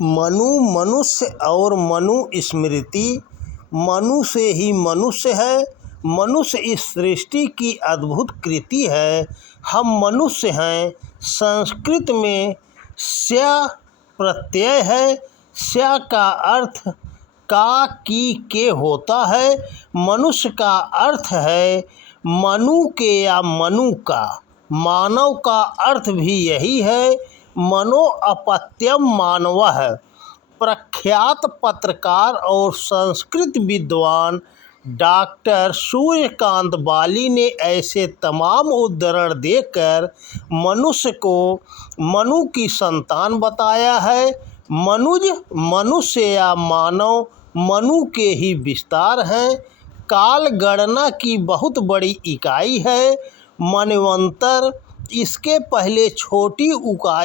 मनु मनुष्य और मनुस्मृति। मनु से ही मनुष्य है। मनुष्य इस सृष्टि की अद्भुत कृति है। हम मनुष्य हैं। संस्कृत में स्या प्रत्यय है। स्या का अर्थ का की के होता है। मनुष्य का अर्थ है मनु के या मनु का। मानव का अर्थ भी यही है। मनो अपत्यम मानवः। प्रख्यात पत्रकार और संस्कृत विद्वान डॉक्टर सूर्यकांत बाली ने ऐसे तमाम उद्धरण देकर मनुष्य को मनु की संतान बताया है। मनुज मनुष्य या मानव मनु के ही विस्तार हैं। काल गणना की बहुत बड़ी इकाई है। मनवंतर इसके पहले छोटी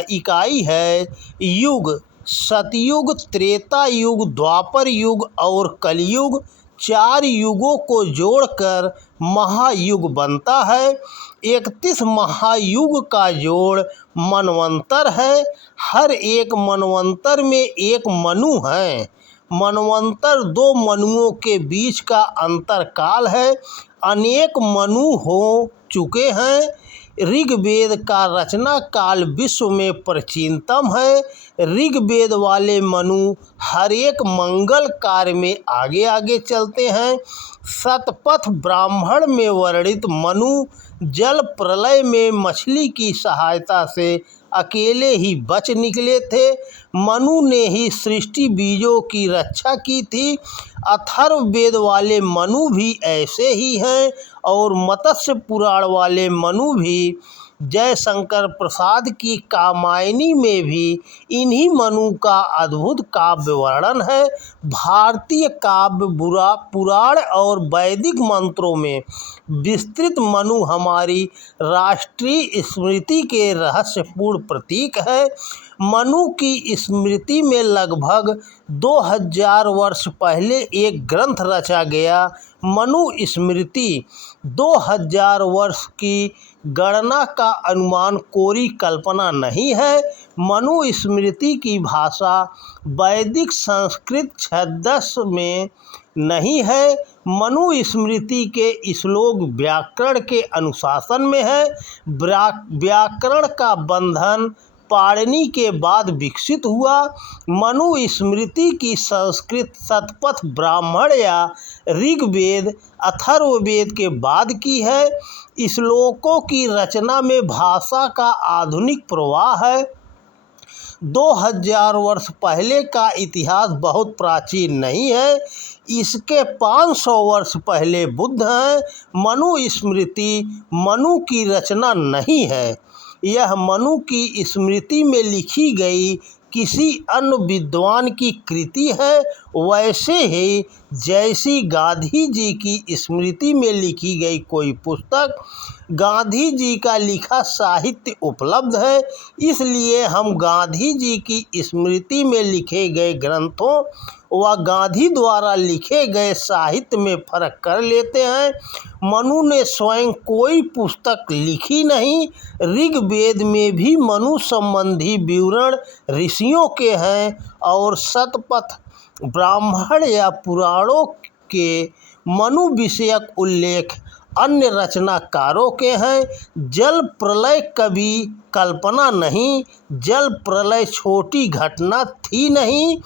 इकाई है। युग सतयुग, त्रेता युग, द्वापर युग और कलयुग, 4 युगों को जोड़कर महायुग बनता है। 31 महायुग का जोड़ मनवंतर है। हर एक मनवंतर में एक मनु है। मनवंतर 2 मनुओं के बीच का अंतर काल है। अनेक मनु हो चुके हैं। ऋग्वेद का रचना काल विश्व में प्राचीनतम है। ऋग्वेद वाले मनु हर एक मंगल कार्य में आगे आगे चलते हैं। शतपथ ब्राह्मण में वर्णित मनु जल प्रलय में मछली की सहायता से अकेले ही बच निकले थे। मनु ने ही सृष्टि बीजों की रक्षा की थी। अथर्ववेद वाले मनु भी ऐसे ही हैं और मत्स्य पुराण वाले मनु भी। जयशंकर प्रसाद की कामायनी में भी इन्हीं मनु का अद्भुत काव्य वर्णन है। भारतीय काव्य पुराण और वैदिक मंत्रों में विस्तृत मनु हमारी राष्ट्रीय स्मृति के रहस्यपूर्ण प्रतीक है। मनु की स्मृति में लगभग 2000 वर्ष पहले एक ग्रंथ रचा गया। मनु स्मृति 2000 वर्ष की गणना का अनुमान कोरी कल्पना नहीं है। मनु स्मृति की भाषा वैदिक संस्कृत छद्म में नहीं है। मनु स्मृति के श्लोक व्याकरण के अनुशासन में है। व्याकरण का बंधन पाणिनि के बाद विकसित हुआ। मनु स्मृति की संस्कृत शतपथ ब्राह्मण या ऋग्वेद अथर्ववेद के बाद की है। श्लोकों की रचना में भाषा का आधुनिक प्रवाह है। 2000 वर्ष पहले का इतिहास बहुत प्राचीन नहीं है। इसके 500 वर्ष पहले बुद्ध हैं। मनु स्मृति मनु की रचना नहीं है। यह मनु की स्मृति में लिखी गई किसी अन्य विद्वान की कृति है। वैसे ही जैसी गांधी जी की स्मृति में लिखी गई कोई पुस्तक, गांधी जी का लिखा साहित्य उपलब्ध है, इसलिए हम गांधी जी की स्मृति में लिखे गए ग्रंथों व गांधी द्वारा लिखे गए साहित्य में फर्क कर लेते हैं। मनु ने स्वयं कोई पुस्तक लिखी नहीं। ऋग्वेद में भी मनु संबंधी विवरण ऋषियों के हैं और शतपथ ब्राह्मण या पुराणों के मनु विषयक उल्लेख अन्य रचनाकारों के हैं। जल प्रलय कभी कल्पना नहीं। जल प्रलय छोटी घटना थी नहीं।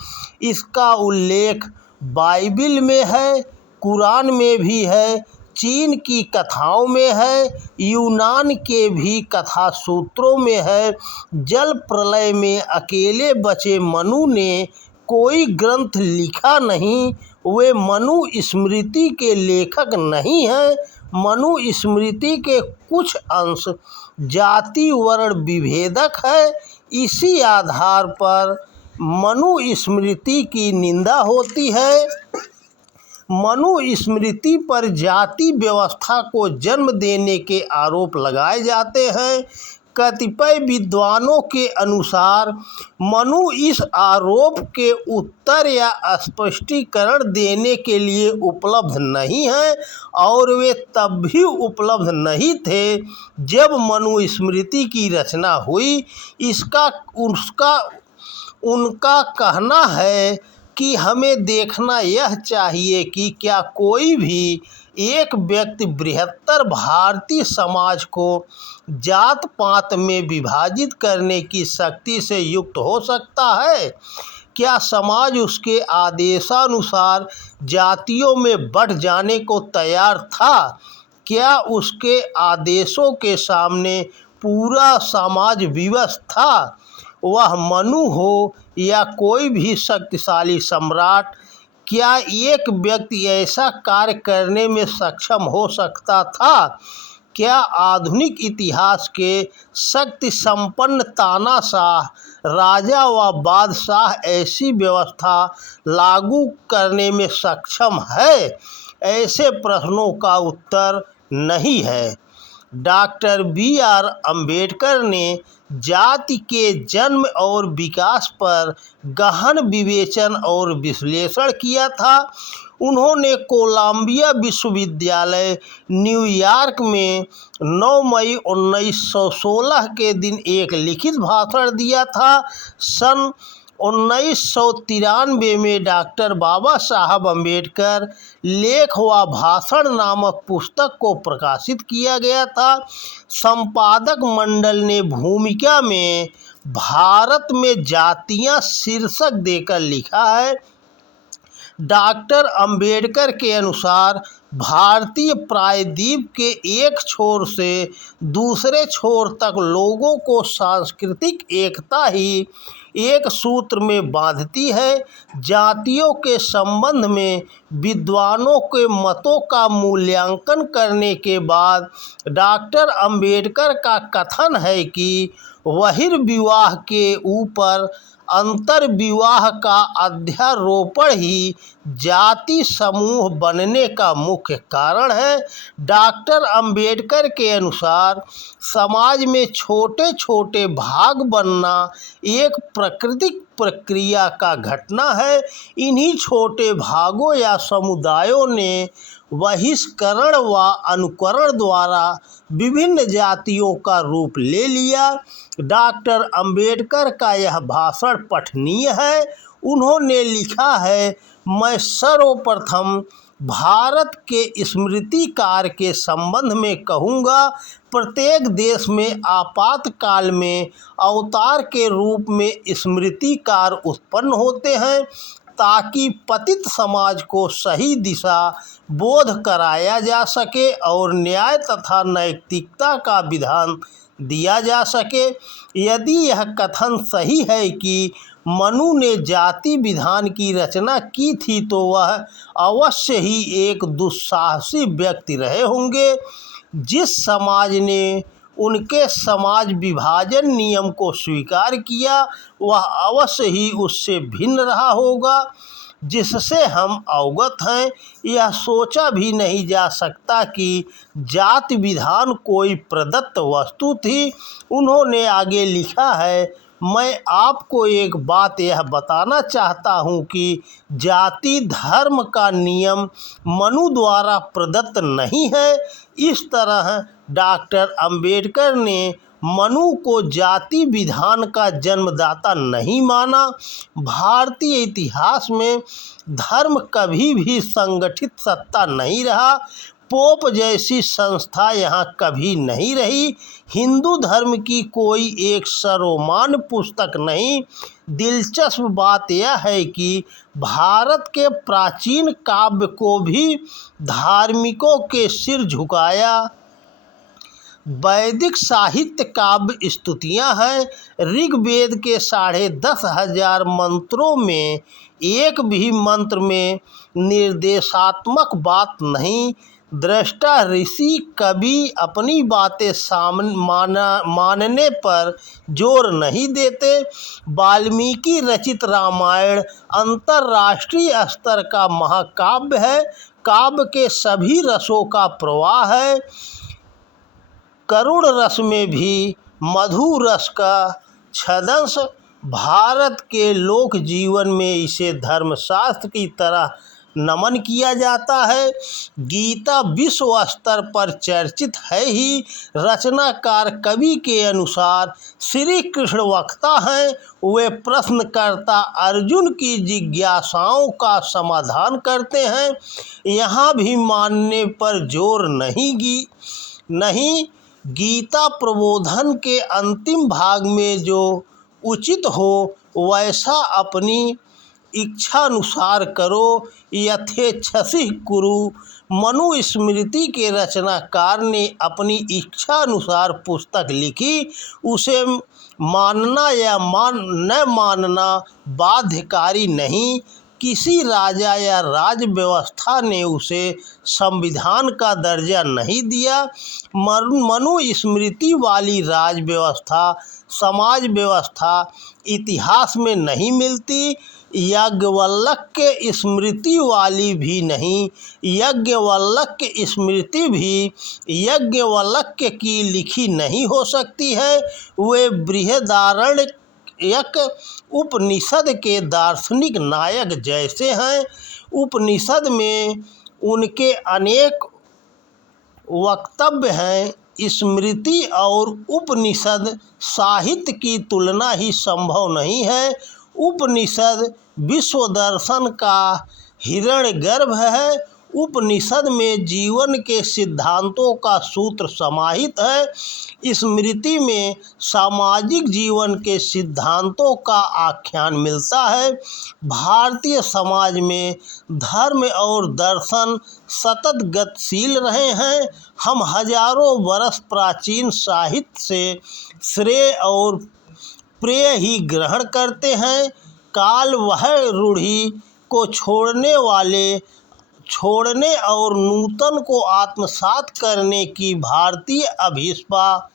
इसका उल्लेख बाइबिल में है, कुरान में भी है, चीन की कथाओं में है, यूनान के भी कथा सूत्रों में है। जल प्रलय में अकेले बचे मनु ने कोई ग्रंथ लिखा नहीं। वे मनु स्मृति के लेखक नहीं हैं। मनु स्मृति के कुछ अंश जाति वर्ण विभेदक है। इसी आधार पर मनु स्मृति की निंदा होती है। मनु स्मृति पर जाति व्यवस्था को जन्म देने के आरोप लगाए जाते हैं। कतिपय विद्वानों के अनुसार मनु इस आरोप के उत्तर या स्पष्टीकरण देने के लिए उपलब्ध नहीं है और वे तब भी उपलब्ध नहीं थे जब मनु स्मृति की रचना हुई। उनका कहना है कि हमें देखना यह चाहिए कि क्या कोई भी एक व्यक्ति बृहत्तर भारतीय समाज को जात पात में विभाजित करने की शक्ति से युक्त हो सकता है। क्या समाज उसके आदेशानुसार जातियों में बंट जाने को तैयार था? क्या उसके आदेशों के सामने पूरा समाज विवश था? वह मनु हो या कोई भी शक्तिशाली सम्राट, क्या एक व्यक्ति ऐसा कार्य करने में सक्षम हो सकता था? क्या आधुनिक इतिहास के शक्ति संपन्न तानाशाह राजा व बादशाह ऐसी व्यवस्था लागू करने में सक्षम है? ऐसे प्रश्नों का उत्तर नहीं है। Doctor B R. अम्बेडकर ने जाति के जन्म और विकास पर गहन विवेचन और विश्लेषण किया था। उन्होंने कोलंबिया विश्वविद्यालय न्यूयॉर्क में 9 मई 1916 के दिन एक लिखित भाषण दिया था। सन 1993 में डॉक्टर बाबा साहब अम्बेडकर लेख व भाषण नामक पुस्तक को प्रकाशित किया गया था। संपादक मंडल ने भूमिका में भारत में जातियां शीर्षक देकर लिखा है। डॉक्टर अम्बेडकर के अनुसार भारतीय प्रायद्वीप के एक छोर से दूसरे छोर तक लोगों को सांस्कृतिक एकता ही एक सूत्र में बांधती है। जातियों के संबंध में विद्वानों के मतों का मूल्यांकन करने के बाद डॉक्टर अम्बेडकर का कथन है कि बहिर्विवाह के ऊपर अंतर्विवाह का अध्यारोपण ही जाति समूह बनने का मुख्य कारण है। डॉक्टर अम्बेडकर के अनुसार समाज में छोटे छोटे भाग बनना एक प्राकृतिक प्रक्रिया का घटना है। इन्हीं छोटे भागों या समुदायों ने बहिष्करण व अनुकरण द्वारा विभिन्न जातियों का रूप ले लिया। डॉक्टर अम्बेडकर का यह भाषण पठनीय है। उन्होंने लिखा है, मैं सर्वप्रथम भारत के स्मृतिकार के संबंध में कहूँगा। प्रत्येक देश में आपातकाल में अवतार के रूप में स्मृतिकार उत्पन्न होते हैं ताकि पतित समाज को सही दिशा बोध कराया जा सके और न्याय तथा नैतिकता का विधान दिया जा सके। यदि यह कथन सही है कि मनु ने जाति विधान की रचना की थी तो वह अवश्य ही एक दुस्साहसी व्यक्ति रहे होंगे। जिस समाज ने उनके समाज विभाजन नियम को स्वीकार किया वह अवश्य ही उससे भिन्न रहा होगा जिससे हम अवगत हैं। यह सोचा भी नहीं जा सकता कि जाति विधान कोई प्रदत्त वस्तु थी। उन्होंने आगे लिखा है, मैं आपको एक बात यह बताना चाहता हूँ कि जाति धर्म का नियम मनु द्वारा प्रदत्त नहीं है। इस तरह डॉक्टर अम्बेडकर ने मनु को जाति विधान का जन्मदाता नहीं माना। भारतीय इतिहास में धर्म कभी भी संगठित सत्ता नहीं रहा। पोप जैसी संस्था यहाँ कभी नहीं रही। हिंदू धर्म की कोई एक सर्वमान्य पुस्तक नहीं। दिलचस्प बात यह है कि भारत के प्राचीन काव्य को भी धार्मिकों के सिर झुकाया। वैदिक साहित्य काव्य स्तुतियाँ हैं। ऋग्वेद के 10,500 मंत्रों में एक भी मंत्र में निर्देशात्मक बात नहीं। दृष्टा ऋषि कभी अपनी बातें मानने पर जोर नहीं देते। वाल्मीकि रचित रामायण अंतर्राष्ट्रीय स्तर का महाकाव्य है। काव्य के सभी रसों का प्रवाह है। करुण रस में भी मधुर रस का छदंश। भारत के लोक जीवन में इसे धर्मशास्त्र की तरह नमन किया जाता है। गीता विश्व स्तर पर चर्चित है ही। रचनाकार कवि के अनुसार श्री कृष्ण वक्ता हैं। वे प्रश्नकर्ता अर्जुन की जिज्ञासाओं का समाधान करते हैं। यहाँ भी मानने पर जोर नहीं। गीता प्रबोधन के अंतिम भाग में जो उचित हो वैसा अपनी इच्छानुसार करो, यथेच्छसि कुरु। मनुस्मृति के रचनाकार ने अपनी इच्छानुसार पुस्तक लिखी। उसे मानना या न मानना बाध्यकारी नहीं। किसी राजा या राज व्यवस्था ने उसे संविधान का दर्जा नहीं दिया। मनुस्मृति वाली राज व्यवस्था, समाज व्यवस्था इतिहास में नहीं मिलती। याज्ञवल्क्य स्मृति वाली भी नहीं। याज्ञवल्क्य स्मृति भी याज्ञवल्क्य की लिखी नहीं हो सकती है। वे बृहदारण्यक उपनिषद के दार्शनिक नायक जैसे हैं। उपनिषद में उनके अनेक वक्तव्य हैं। स्मृति और उपनिषद साहित्य की तुलना ही संभव नहीं है। उपनिषद विश्व दर्शन का हिरण्यगर्भ है। उपनिषद में जीवन के सिद्धांतों का सूत्र समाहित है। स्मृति में सामाजिक जीवन के सिद्धांतों का आख्यान मिलता है। भारतीय समाज में धर्म और दर्शन सतत गतिशील रहे हैं। हम हजारों वर्ष प्राचीन साहित्य से श्रेय और प्रेय ही ग्रहण करते हैं। काल वह रूढ़ि को छोड़ने और नूतन को आत्मसात करने की भारतीय अभिप्सा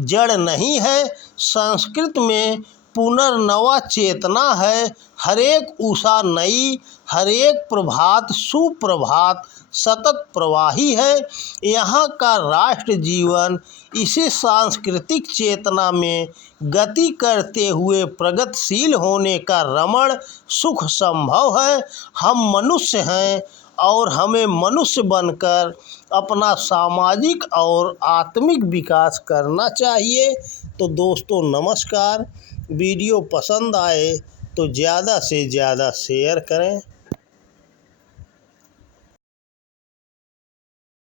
जड़ नहीं है। संस्कृत में पुनर्नवा चेतना है। हरेक उषा नई, हरेक प्रभात सुप्रभात सतत प्रवाही है। यहाँ का राष्ट्र जीवन इसी सांस्कृतिक चेतना में गति करते हुए प्रगतिशील होने का रमण सुख संभव है। हम मनुष्य हैं और हमें मनुष्य बनकर अपना सामाजिक और आत्मिक विकास करना चाहिए। तो दोस्तों नमस्कार। वीडियो पसंद आए तो ज़्यादा से ज़्यादा शेयर करें।